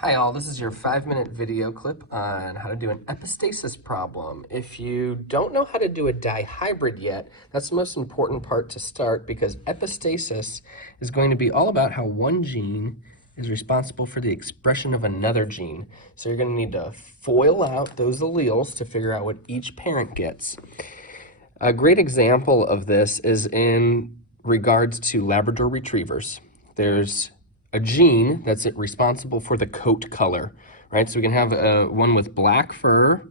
Hi all, this is your 5-minute video clip on how to do an epistasis problem. If you don't know how to do a dihybrid yet, that's the most important part to start because epistasis is going to be all about how one gene is responsible for the expression of another gene. So you're going to need to FOIL out those alleles to figure out what each parent gets. A great example of this is in regards to Labrador retrievers. There's a gene that's responsible for the coat color, right? So we can have one with black fur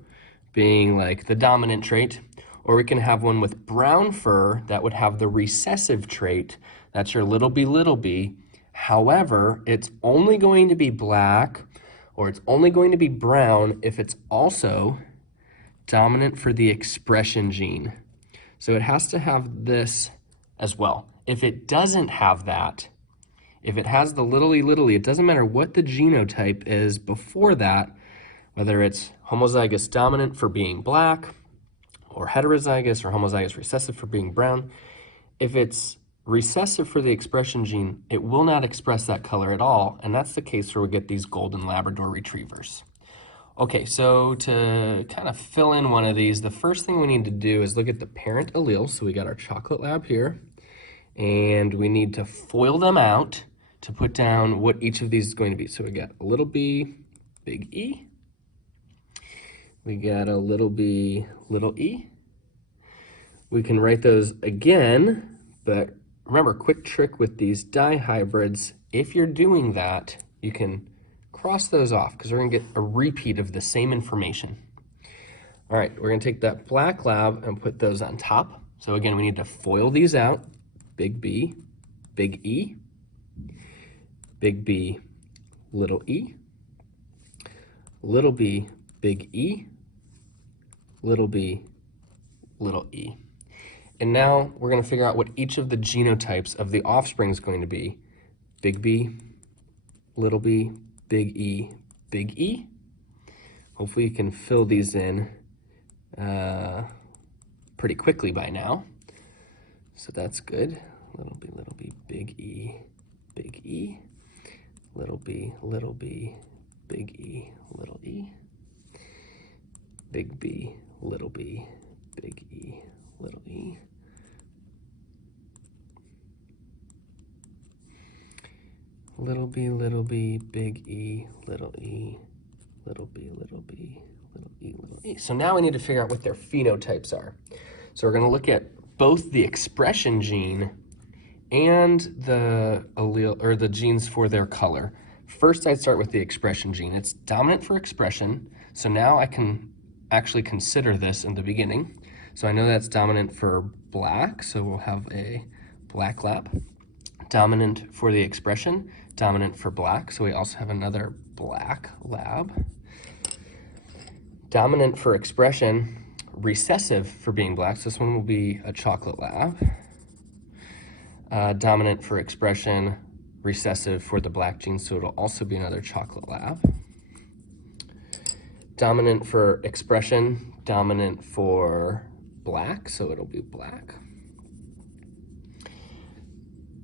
being like the dominant trait, or we can have one with brown fur that would have the recessive trait. That's your little b. However, it's only going to be black or it's only going to be brown if it's also dominant for the expression gene. So it has to have this as well. If it doesn't have that, if it has the little e, it doesn't matter what the genotype is before that, whether it's homozygous dominant for being black, or heterozygous or homozygous recessive for being brown. If it's recessive for the expression gene, it will not express that color at all, and that's the case where we get these golden Labrador retrievers. Okay, so to kind of fill in one of these, the first thing we need to do is look at the parent allele. So we got our chocolate lab here, and we need to FOIL them out to put down what each of these is going to be. So we got a little b, big E. We got a little b, little e. We can write those again, but remember, quick trick with these dihybrids, if you're doing that, you can cross those off because we're going to get a repeat of the same information. All right, we're going to take that black lab and put those on top. So again, we need to FOIL these out. Big B, big E, big B, little e, little b, big E, little b, little e. And now we're going to figure out what each of the genotypes of the offspring is going to be. Big B, little b, big E, big E. Hopefully you can fill these in pretty quickly by now. So that's good. Little b, big E, big E. Little b, big E, little e. Big B, little b, big E, little e. Little b, big E, little e. Little b, little e, little e. So now we need to figure out what their phenotypes are. So we're going to look at both the expression gene and the allele, or the genes for their color. First, I'd start with the expression gene. It's dominant for expression, so now I can actually consider this in the beginning. So I know that's dominant for black, so we'll have a black lab. Dominant for the expression, dominant for black, so we also have another black lab. Dominant for expression, recessive for being black, so this one will be a chocolate lab. Dominant for expression, recessive for the black gene, so it'll also be another chocolate lab. Dominant for expression, dominant for black, so it'll be black.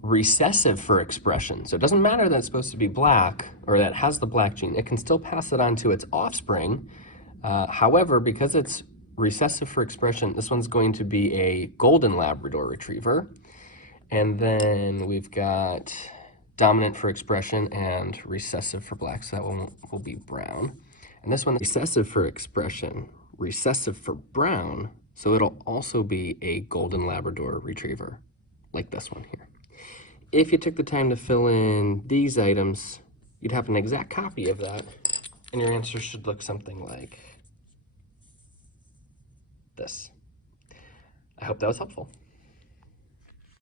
Recessive for expression, so it doesn't matter that it's supposed to be black or that it has the black gene, it can still pass it on to its offspring. However, because it's recessive for expression, this one's going to be a golden Labrador retriever. And then we've got dominant for expression and recessive for black, so that one will be brown. And this one, recessive for expression, recessive for brown, so it'll also be a golden Labrador retriever, like this one here. If you took the time to fill in these items, you'd have an exact copy of that, and your answer should look something like this. I hope that was helpful.